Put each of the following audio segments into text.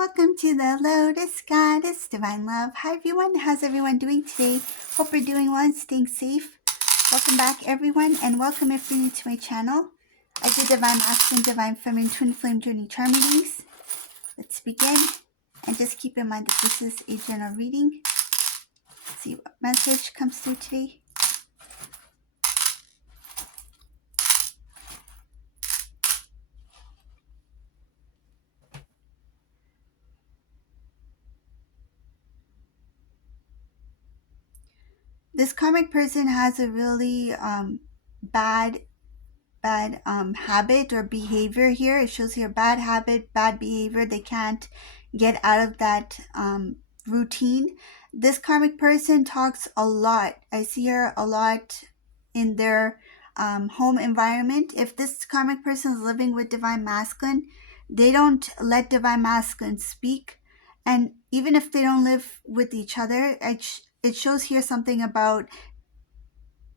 Welcome to the Lotus Goddess Divine Love. Hi everyone, how's everyone doing today? Hope you're doing well and staying safe. Welcome back everyone, and welcome if you're new to my channel. I do Divine Masculine, Divine Feminine, Twin Flame Journey Charm readings. Let's begin, and just keep in mind that this is a general reading. Let's see what message comes through today. This karmic person has a really bad habit or behavior here. It shows here bad habit, bad behavior. They can't get out of that routine. This karmic person talks a lot. I see her a lot in their home environment. If this karmic person is living with Divine Masculine, they don't let Divine Masculine speak. And even if they don't live with each other, it shows here something about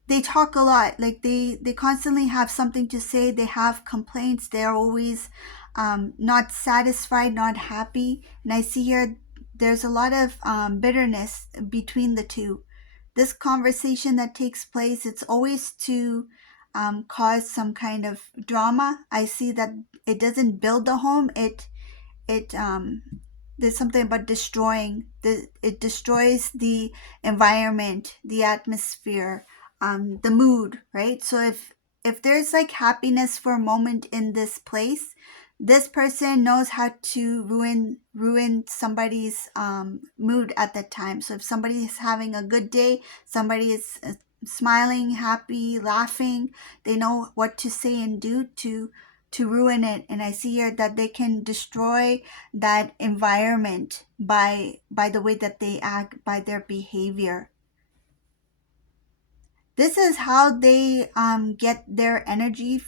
they talk a lot. Like they constantly have something to say. They have complaints. They're always not satisfied, not happy. And I see here there's a lot of bitterness between the two. This conversation that takes place, it's always to cause some kind of drama. I see that it doesn't build the home. There's something about destroying. It destroys the environment, the atmosphere, the mood, right? So if there's like happiness for a moment in this place, this person knows how to ruin somebody's mood at that time. So if somebody is having a good day, somebody is smiling, happy, laughing, they know what to say and do to ruin it. And I see here that they can destroy that environment by the way that they act, by their behavior. This is how they get their energy.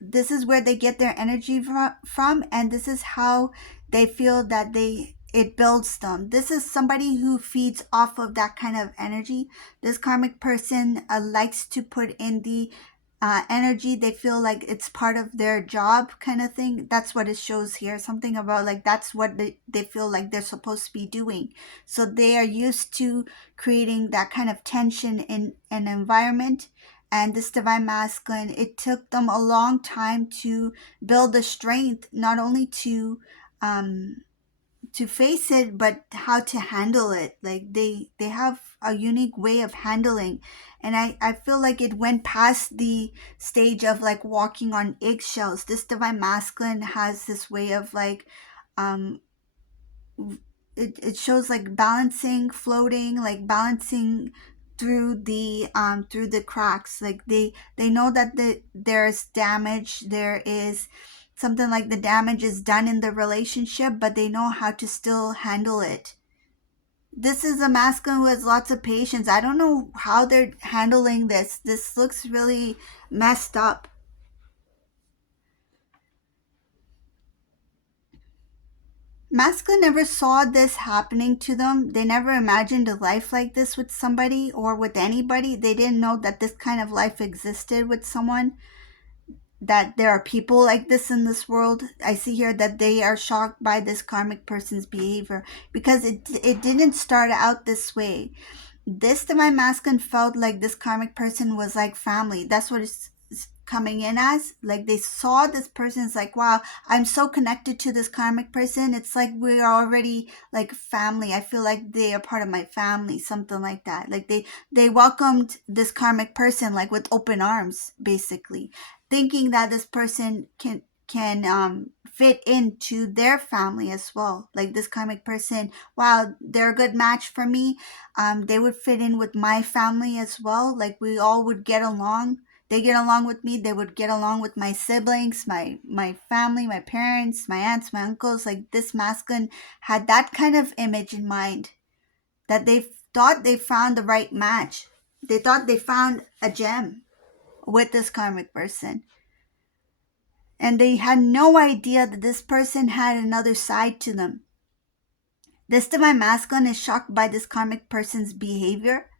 This is where they get their energy from, and this is how they feel that it builds them. This is somebody who feeds off of that kind of energy. This karmic person likes to put in the energy. They feel like it's part of their job kind of thing. That's what it shows here. Something about like that's what they feel like they're supposed to be doing. So they are used to creating that kind of tension in an environment. And this Divine Masculine, it took them a long time to build the strength, not only to face it, but how to handle it. Like they have a unique way of handling. And I feel like it went past the stage of like walking on eggshells. This Divine Masculine has this way of like it shows like balancing, floating, like balancing through the cracks. Like they know that there's damage, there is something like the damage is done in the relationship, but they know how to still handle it. This is a masculine who has lots of patience. I don't know how they're handling this. This looks really messed up. Masculine never saw this happening to them. They never imagined a life like this with somebody or with anybody. They didn't know that this kind of life existed with someone, that there are people like this in this world. I see here that they are shocked by this karmic person's behavior because it didn't start out this way. This Divine Masculine felt like this karmic person was like family. That's what it's coming in as. Like they saw this person's like, wow, I'm so connected to this karmic person. It's like we are already like family. I feel like they are part of my family, something like that. Like they welcomed this karmic person like with open arms, basically, thinking that this person can fit into their family as well. Like this karmic person, wow, they're a good match for me. They would fit in with my family as well. Like we all would get along. They get along with me. They would get along with my siblings, my family, my parents, my aunts, my uncles. Like this masculine had that kind of image in mind, that they thought they found the right match. They thought they found a gem with this karmic person. And they had no idea that this person had another side to them. This Divine Masculine is shocked by this karmic person's behavior.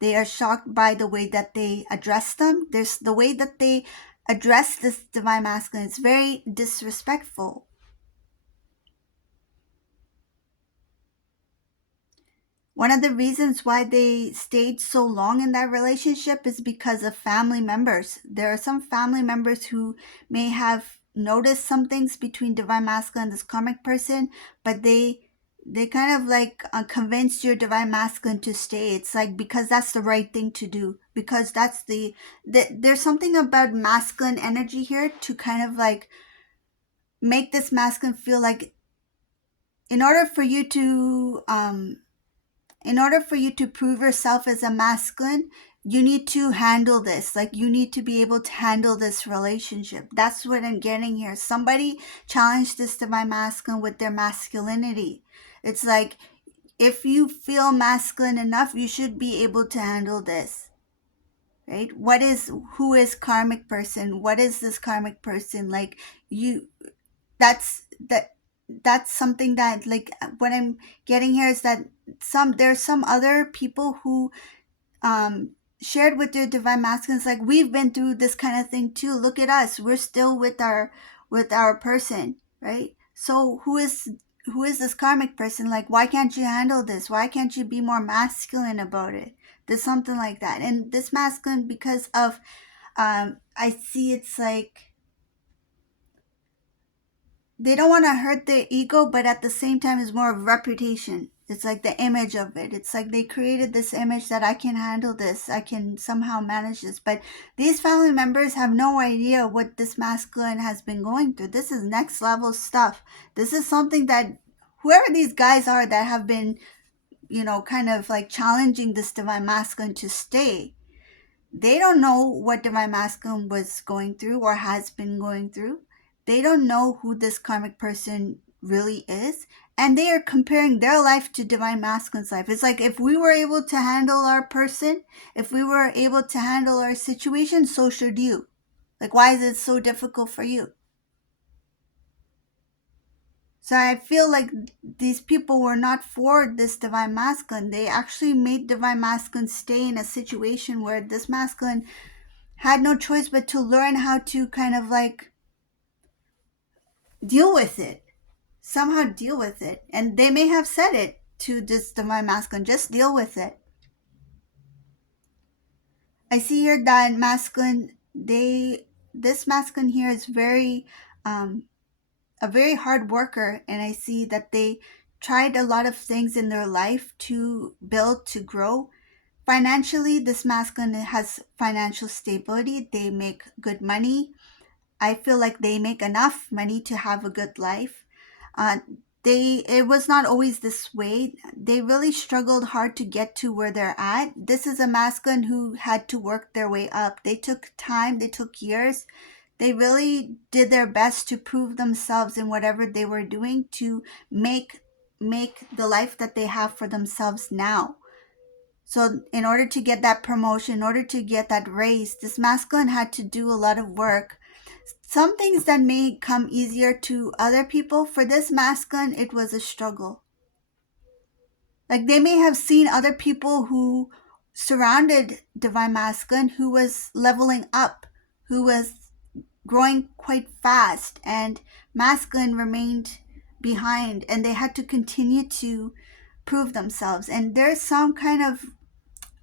They are shocked by the way that they address them. There's the way that they address this Divine Masculine. It's very disrespectful. One of the reasons why they stayed so long in that relationship is because of family members. There are some family members who may have noticed some things between divine masculine and this karmic person, but they kind of like convinced your divine masculine to stay. It's like because that's the right thing to do, because that's there's something about masculine energy here to kind of like make this masculine feel like in order for you to in order for you to prove yourself as a masculine, you need to handle this. Like, you need to be able to handle this relationship. That's what I'm getting here. Somebody challenged this divine masculine with their masculinity. It's like, if you feel masculine enough, you should be able to handle this. Right? Who is karmic person? What is this karmic person? Like, you, that's, that's something that, like, what I'm getting here is that there's some other people who um shared with their divine masculines, like, we've been through this kind of thing too. Look at us, we're still with our person, right? So who is this karmic person? Like, why can't you handle this? Why can't you be more masculine about it? There's something like that. And this masculine, because of I see it's like they don't want to hurt their ego, but at the same time, it's more of reputation. It's like the image of it. It's like they created this image that I can handle this, I can somehow manage this. But these family members have no idea what this masculine has been going through. This is next level stuff. This is something that whoever these guys are that have been, kind of like challenging this divine masculine to stay, they don't know what divine masculine was going through or has been going through. They don't know who this karmic person really is. And they are comparing their life to divine masculine's life. It's like, if we were able to handle our person, if we were able to handle our situation, so should you. Like, why is it so difficult for you? So I feel like these people were not for this divine masculine. They actually made divine masculine stay in a situation where this masculine had no choice but to learn how to kind of like deal with it, somehow deal with it. And they may have said it to this divine masculine, just deal with it. I see here that masculine, this masculine here is um, a very hard worker. And I see that they tried a lot of things in their life to build, to grow. Financially, this masculine has financial stability. They make good money. I feel like they make enough money to have a good life. Uh, it was not always this way. They really struggled hard to get to where they're at. This is a masculine who had to work their way up. They took time, they took years. They really did their best to prove themselves in whatever they were doing to make the life that they have for themselves now. So in order to get that promotion, in order to get that raise, this masculine had to do a lot of work. Some things that may come easier to other people, for this masculine, it was a struggle. Like, they may have seen other people who surrounded divine masculine who was leveling up, who was growing quite fast, and masculine remained behind, and they had to continue to prove themselves. And there's some kind of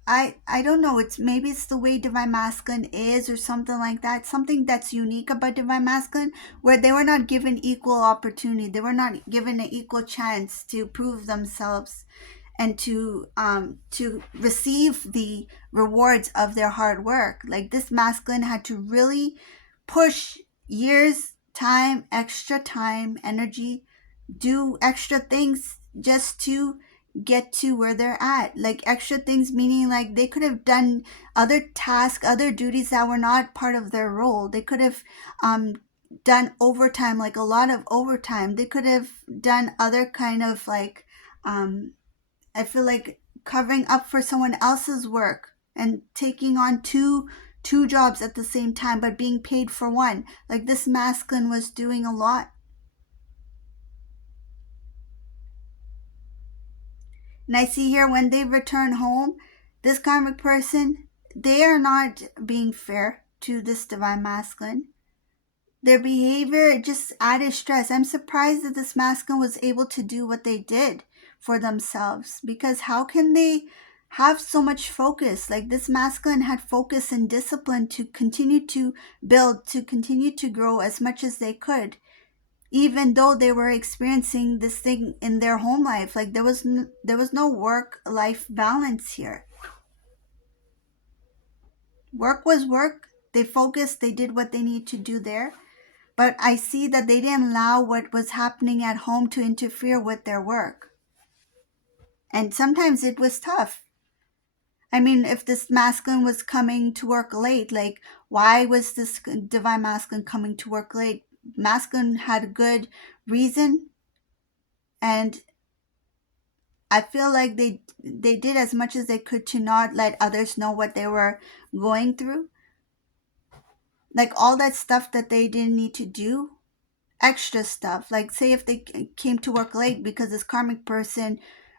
I don't know, it's the way divine masculine is, or something like that, something that's unique about divine masculine, where they were not given equal opportunity, they were not given an equal chance to prove themselves and to receive the rewards of their hard work. Like, this masculine had to really push years, time, energy, do extra things just to get to where they're at. Like, extra things meaning, like, they could have done other tasks, other duties that were not part of their role. They could have done overtime, like a lot of overtime. They could have done other kind of like I feel like covering up for someone else's work and taking on two jobs at the same time, but being paid for one. Like, this masculine was doing a lot. And I see here, when they return home, this karmic person, they are not being fair to this divine masculine. Their behavior just added stress. I'm surprised that this masculine was able to do what they did for themselves, because how can they have so much focus? Like, this masculine had focus and discipline to continue to build, to continue to grow as much as they could, even though they were experiencing this thing in their home life. Like, there was no work life balance here. Work was work. They focused, they did what they need to do there. But I see that they didn't allow what was happening at home to interfere with their work. And sometimes it was tough. I mean, if this masculine was coming to work late, like, why was this divine masculine coming to work late? Masculine had a good reason, and I feel like they did as much as they could to not let others know what they were going through. Like, all that stuff that they didn't need to do, extra stuff. Like, say if they came to work late because this karmic person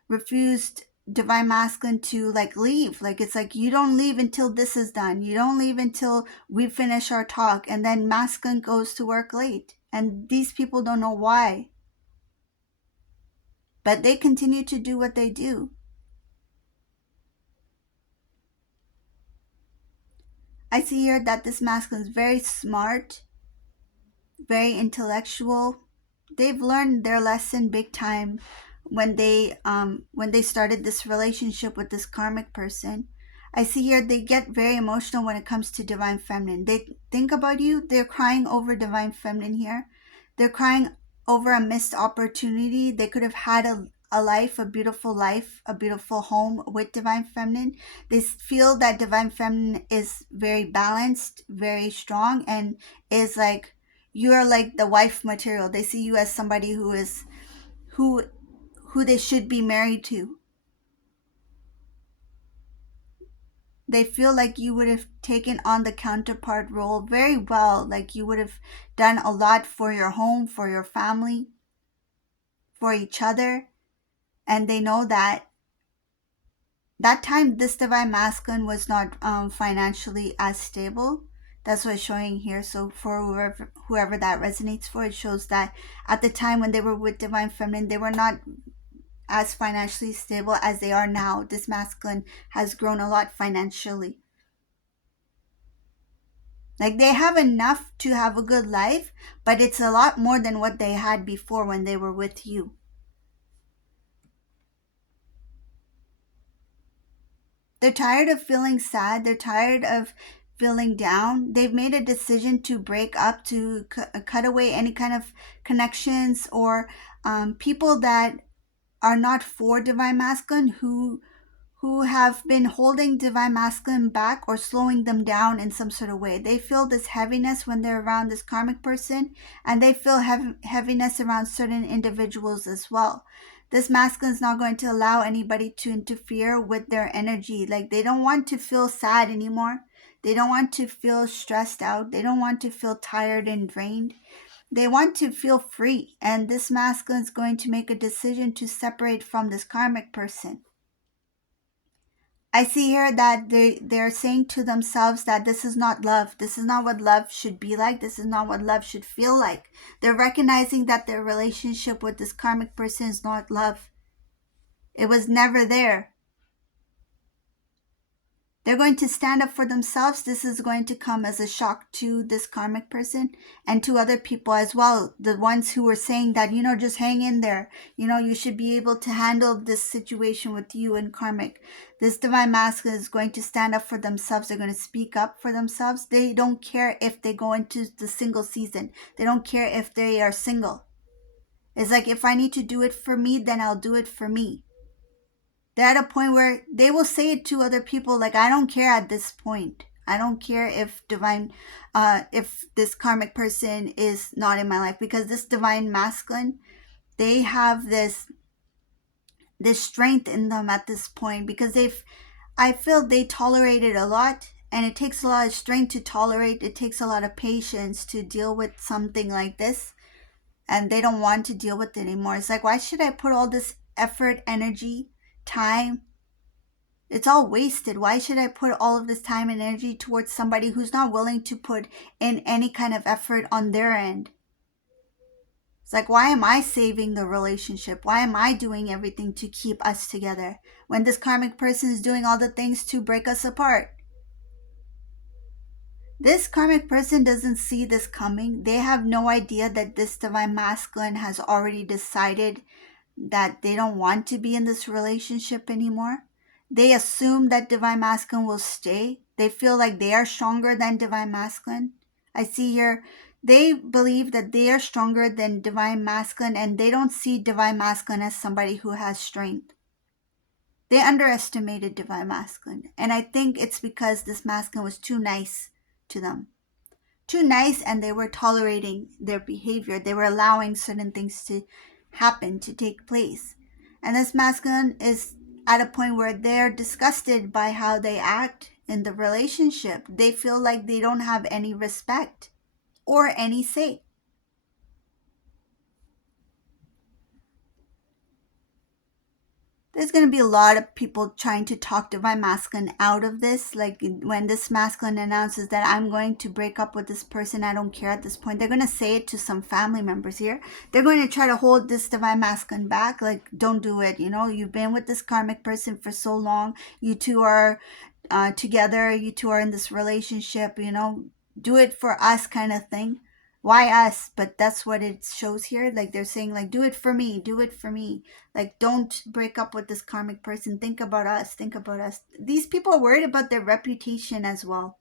refused divine masculine to like leave. Like, it's like, you don't leave until this is done. You don't leave until we finish our talk. And then masculine goes to work late. And these people don't know why. But they continue to do what they do. I see here that this masculine is very smart, very intellectual. They've learned their lesson big time when they started this relationship with this karmic person. I see here they get very emotional when it comes to divine feminine. They think about you. They're crying over divine feminine here. They're crying over a missed opportunity. They could have had a life, a beautiful home with divine feminine. They feel that divine feminine is very balanced, very strong, and is like, you're like the wife material. They see you as somebody who they should be married to. They feel like you would have taken on the counterpart role very well. Like, you would have done a lot for your home, for your family, for each other. And they know that time this divine masculine was not financially as stable. That's what it's showing here. So for whoever that resonates for, it shows that at the time when they were with divine feminine, they were not as financially stable as they are now. This masculine has grown a lot financially. Like, they have enough to have a good life, but it's a lot more than what they had before when they were with you. They're tired of feeling sad. They're tired of feeling down. They've made a decision to break up, to cut away any kind of connections or people that are not for divine masculine, who have been holding divine masculine back or slowing them down in some sort of way. They feel this heaviness when they're around this karmic person, and they feel heaviness around certain individuals as well. This masculine is not going to allow anybody to interfere with their energy. Like, they don't want to feel sad anymore. They don't want to feel stressed out. They don't want to feel tired and drained. They want to feel free. And this masculine is going to make a decision to separate from this karmic person. I see here that they're saying to themselves that this is not love. This is not what love should be like. This is not what love should feel like. They're recognizing that their relationship with this karmic person is not love. It was never there. They're going to stand up for themselves. This is going to come as a shock to this karmic person and to other people as well. The ones who were saying that, just hang in there. You should be able to handle this situation with you and karmic. This divine masculine is going to stand up for themselves. They're going to speak up for themselves. They don't care if they go into the single season. They don't care if they are single. It's like, if I need to do it for me, then I'll do it for me. They're at a point where they will say it to other people, like, I don't care at this point. I don't care if this karmic person is not in my life, because this divine masculine, they have this strength in them at this point, because I feel they tolerated a lot, and it takes a lot of strength to tolerate. It takes a lot of patience to deal with something like this, and they don't want to deal with it anymore. It's like, why should I put all this effort, energy, time? It's all wasted. Why should I put all of this time and energy towards somebody who's not willing to put in any kind of effort on their end? It's like, why am I saving the relationship? Why am I doing everything to keep us together when this karmic person is doing all the things to break us apart? This karmic person doesn't see this coming. They have no idea that this divine masculine has already decided that they don't want to be in this relationship anymore. They assume that divine masculine will stay. They feel like they are stronger than divine masculine. I see here, they believe that they are stronger than divine masculine, and they don't see divine masculine as somebody who has strength. They underestimated divine masculine. And I think it's because this masculine was too nice to them. Too nice, and they were tolerating their behavior. They were allowing certain things to happen, to take place. And this masculine is at a point where they're disgusted by how they act in the relationship. They feel like they don't have any respect or any say. There's going to be a lot of people trying to talk divine masculine out of this. Like when this masculine announces that I'm going to break up with this person, I don't care at this point, they're going to say it to some family members here. They're going to try to hold this divine masculine back. Like, don't do it. You know, you've been with this karmic person for so long. You two are together. You two are in this relationship. You know, do it for us, kind of thing. Why us? But that's what it shows here. Like they're saying, like, do it for me. Do it for me. Like, don't break up with this karmic person. Think about us. Think about us. These people are worried about their reputation as well.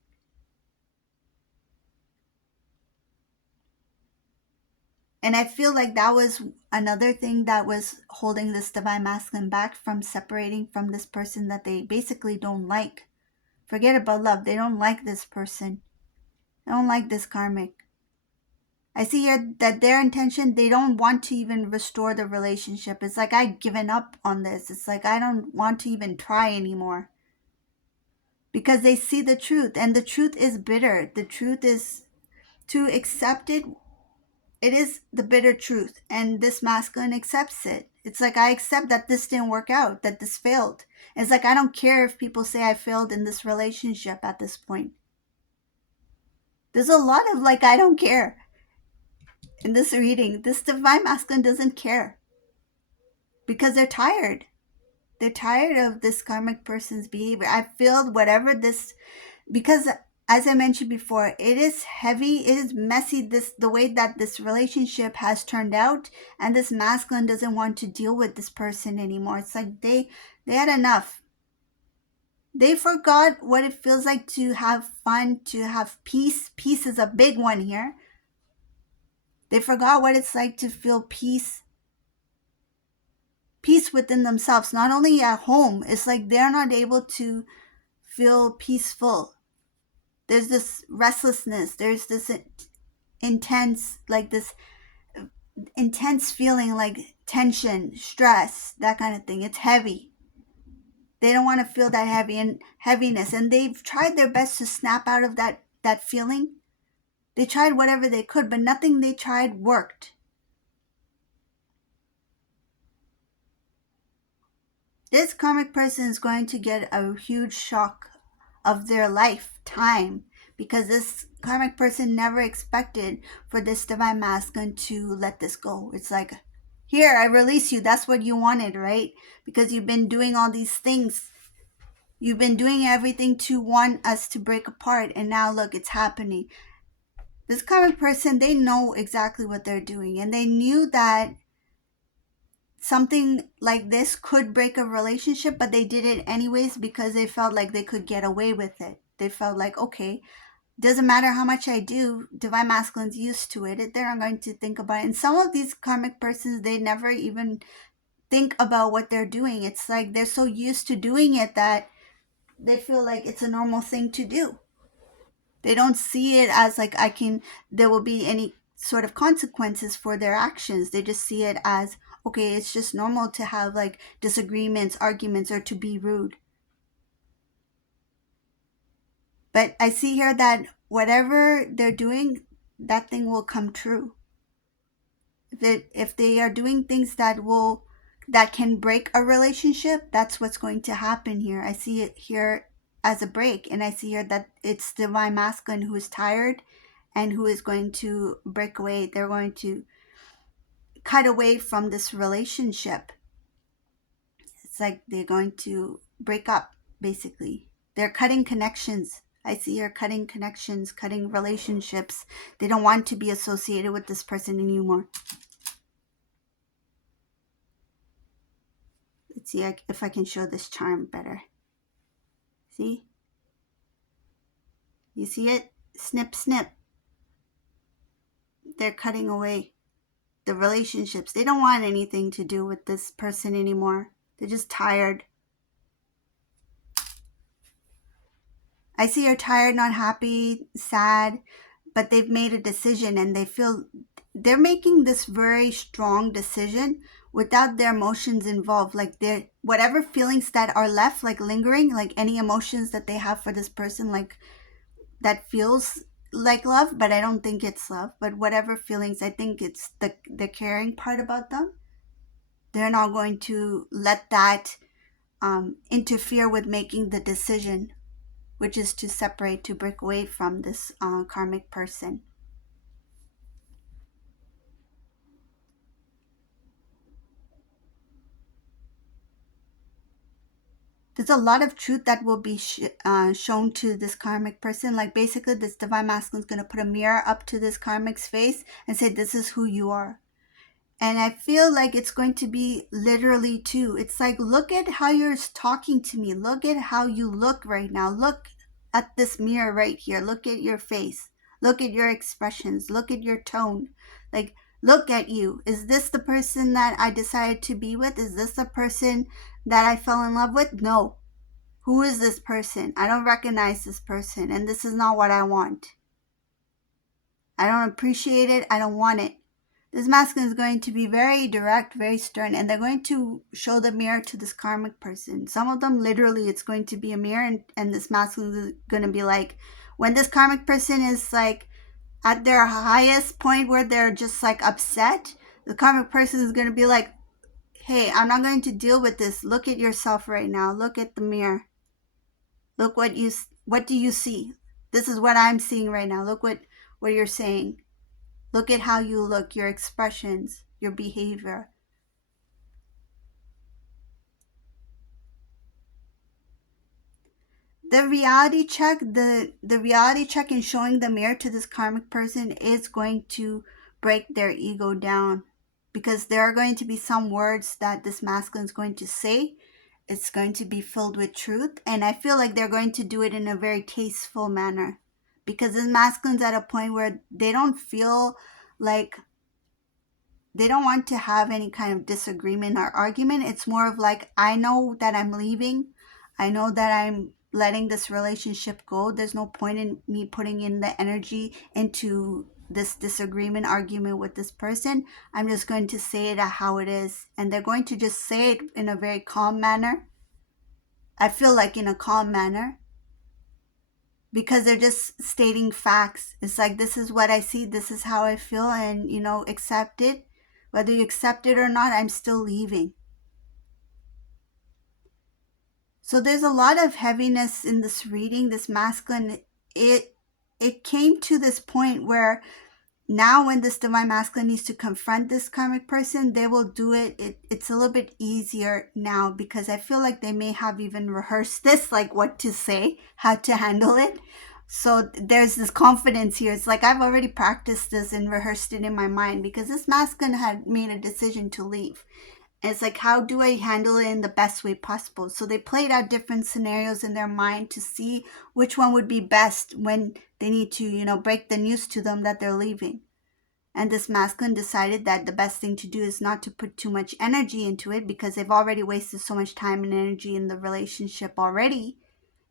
And I feel like that was another thing that was holding this divine masculine back from separating from this person that they basically don't like. Forget about love. They don't like this person. They don't like this karmic. I see here that their intention, they don't want to even restore the relationship. It's like, I've given up on this. It's like, I don't want to even try anymore. Because they see the truth, and the truth is bitter. The truth is, to accept it, it is the bitter truth. And this masculine accepts it. It's like, I accept that this didn't work out, that this failed. It's like, I don't care if people say I failed in this relationship at this point. There's a lot of like, I don't care. In this reading, this divine masculine doesn't care. Because they're tired. They're tired of this karmic person's behavior. I feel whatever this, because as I mentioned before, it is heavy, it is messy, the way that this relationship has turned out, and this masculine doesn't want to deal with this person anymore. It's like they had enough. They forgot what it feels like to have fun, to have peace. Peace is a big one here. They forgot what it's like to feel peace within themselves, not only at home. It's like they're not able to feel peaceful. There's this restlessness. There's this intense, like this intense feeling, like tension, stress, that kind of thing. It's heavy. They don't want to feel that heaviness, and they've tried their best to snap out of that feeling. They tried whatever they could, but nothing they tried worked. This karmic person is going to get a huge shock of their lifetime, because this karmic person never expected for this divine masculine to let this go. It's like, here, I release you. That's what you wanted, right? Because you've been doing all these things. You've been doing everything to want us to break apart, and now look, it's happening. This karmic person, they know exactly what they're doing, and they knew that something like this could break a relationship, but they did it anyways because they felt like they could get away with it. They felt like, okay, doesn't matter how much I do, divine masculine's used to it. They're not going to think about it. And some of these karmic persons, they never even think about what they're doing. It's like they're so used to doing it that they feel like it's a normal thing to do. They don't see it as like, there will be any sort of consequences for their actions. They just see it as, okay, it's just normal to have like disagreements, arguments, or to be rude. But I see here that whatever they're doing, that thing will come true. If they are doing things that can break a relationship, that's what's going to happen here. I see it here as a break, and I see here that it's divine masculine who is tired and who is going to break away. They're going to cut away from this relationship. It's like they're going to break up, basically. They're cutting connections. I see her cutting connections, cutting relationships. They don't want to be associated with this person anymore. Let's see if I can show this charm better. See? You see it? Snip, snip. They're cutting away the relationships. They don't want anything to do with this person anymore. They're just tired. I see her tired, not happy, sad, but they've made a decision and they feel they're making this very strong decision without their emotions involved. Like their whatever feelings that are left, like lingering, like any emotions that they have for this person, like that feels like love, but I don't think it's love. But whatever feelings, I think it's the caring part about them. They're not going to let that interfere with making the decision, which is to separate, to break away from this karmic person. There's a lot of truth that will be shown to this karmic person. Like basically, this divine masculine is going to put a mirror up to this karmic's face and say, "This is who you are." And I feel like it's going to be literally too. It's like, look at how you're talking to me. Look at how you look right now. Look at this mirror right here. Look at your face. Look at your expressions. Look at your tone. Like, look at you. Is this the person that I decided to be with? Is this the person that I fell in love with? No. Who is this person? I don't recognize this person, and this is not what I want. I don't appreciate it. I don't want it. This masculine is going to be very direct, very stern, and they're going to show the mirror to this karmic person. Some of them, literally, it's going to be a mirror, and this masculine is going to be like, when this karmic person is like at their highest point where they're just like upset, the karmic person is going to be like, hey, I'm not going to deal with this. Look at yourself right now. Look at the mirror. Look what do you see? This is what I'm seeing right now. Look what you're saying. Look at how you look, your expressions, your behavior. The reality check, the reality check in showing the mirror to this karmic person is going to break their ego down, because there are going to be some words that this masculine is going to say. It's going to be filled with truth, and I feel like they're going to do it in a very tasteful manner, because this masculine's at a point where they don't feel like they don't want to have any kind of disagreement or argument. It's more of like, I know that I'm leaving. I know that I'm letting this relationship go. There's no point in me putting in the energy into this disagreement, argument with this person. I'm just going to say it how it is. And they're going to just say it in a very calm manner. I feel like in a calm manner, because they're just stating facts. It's like, this is what I see, this is how I feel, and accept it. Whether you accept it or not, I'm still leaving. So there's a lot of heaviness in this reading, this masculine. It came to this point where now when this divine masculine needs to confront this karmic person, they will do it. It's a little bit easier now, because I feel like they may have even rehearsed this, like what to say, how to handle it. So there's this confidence here. It's like, I've already practiced this and rehearsed it in my mind, because this masculine had made a decision to leave. And it's like, how do I handle it in the best way possible? So they played out different scenarios in their mind to see which one would be best when they need to, break the news to them that they're leaving. And this masculine decided that the best thing to do is not to put too much energy into it, because they've already wasted so much time and energy in the relationship already,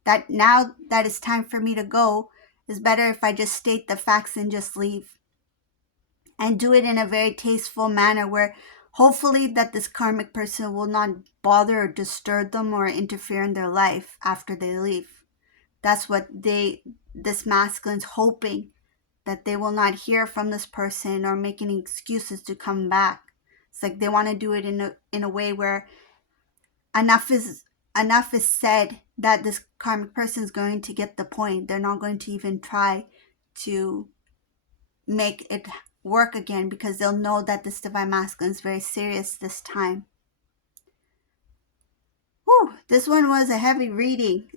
that now that it's time for me to go, it's better if I just state the facts and just leave. And do it in a very tasteful manner where hopefully that this karmic person will not bother or disturb them or interfere in their life after they leave. That's what this masculine's hoping, that they will not hear from this person or make any excuses to come back. It's like they want to do it in a way where enough is said, that this karmic person is going to get the point. They're not going to even try to make it work again, because they'll know that this divine masculine is very serious this time. Whew, this one was a heavy reading.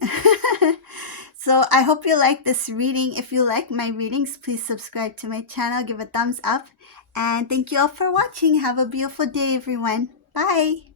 So I hope you like this reading. If you like my readings, please subscribe to my channel, give a thumbs up, and thank you all for watching. Have a beautiful day, everyone. Bye.